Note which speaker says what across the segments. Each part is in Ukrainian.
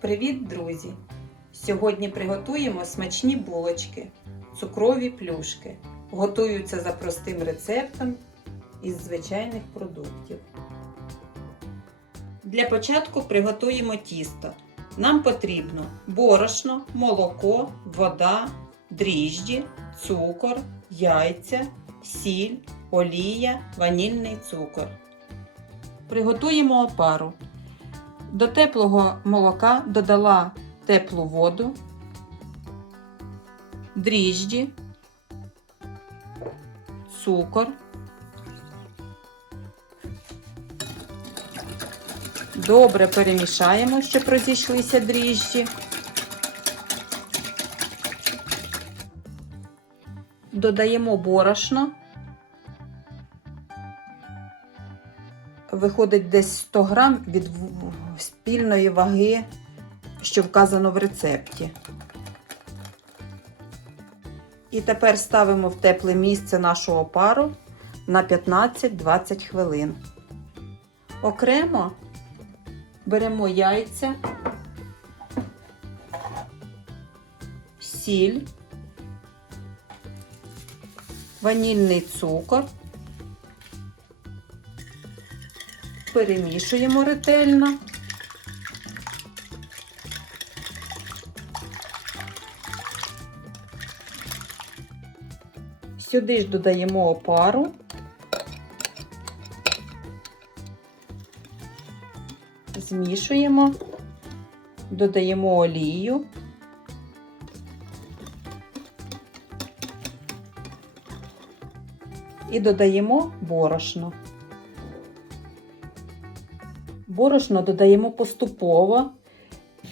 Speaker 1: Привіт, друзі! Сьогодні приготуємо смачні булочки, цукрові плюшки. Готуються за простим рецептом із звичайних продуктів. Для початку приготуємо тісто. Нам потрібно борошно, молоко, вода, дріжджі, цукор, яйця, сіль, олія, ванільний цукор. Приготуємо опару. До теплого молока додала теплу воду, дріжджі, цукор, добре перемішаємо, щоб розійшлися дріжджі. Додаємо борошно. Виходить десь 100 грам від спільної ваги, що вказано в рецепті. І тепер ставимо в тепле місце нашу опару на 15-20 хвилин. Окремо беремо яйця, сіль, ванільний цукор. Перемішуємо ретельно. Сюди ж додаємо опару. Змішуємо, додаємо олію. І додаємо борошно. Борошно додаємо поступово.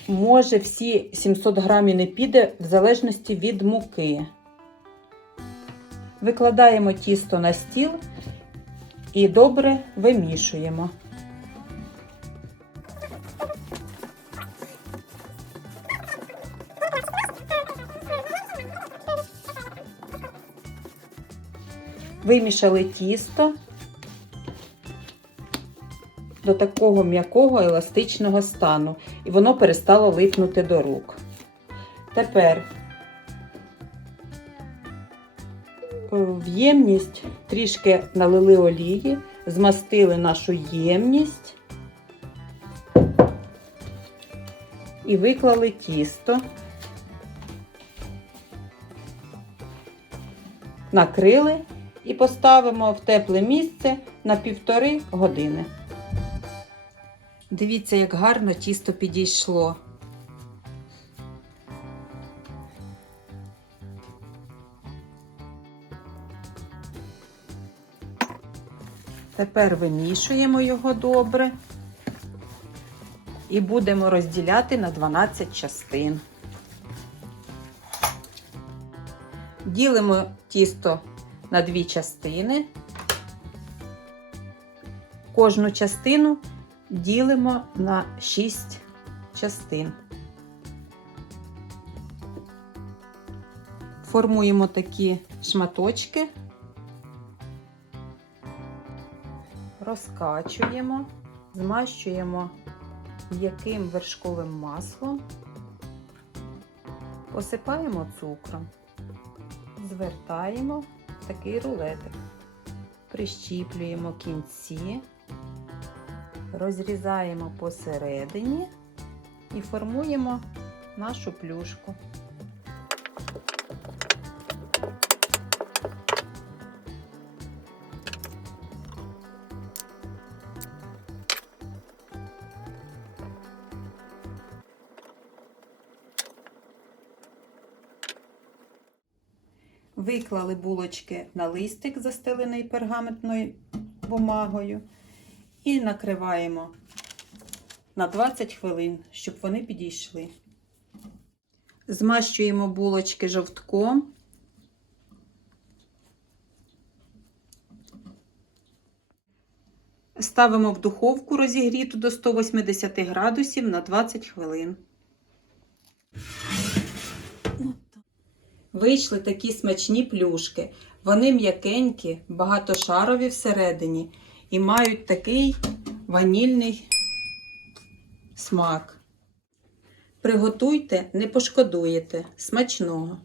Speaker 1: Може, всі 700 грамів не піде в залежності від муки. Викладаємо тісто на стіл і добре вимішуємо. Вимішали тісто до такого м'якого еластичного стану, і воно перестало липнути до рук. Тепер в ємність трішки налили олії, змастили нашу ємність і виклали тісто, накрили і поставимо в тепле місце на півтори години. Дивіться, як гарно тісто підійшло. Тепер вимішуємо його добре і будемо розділяти на 12 частин. Ділимо тісто на дві частини. Кожну частину ділимо на 6 частин. Формуємо такі шматочки, розкачуємо, змащуємо м'яким вершковим маслом, посипаємо цукром, звертаємо в такий рулетик, прищіплюємо кінці розрізаємо посередині і формуємо нашу плюшку. Виклали булочки на листик, застелений пергаментною бумагою. І накриваємо на 20 хвилин, щоб вони підійшли. Змащуємо булочки жовтком. Ставимо в духовку розігріту до 180 градусів на 20 хвилин. Вийшли такі смачні плюшки. Вони м'якенькі, багатошарові всередині і мають такий ванільний смак. Приготуйте, не пошкодуєте. Смачного!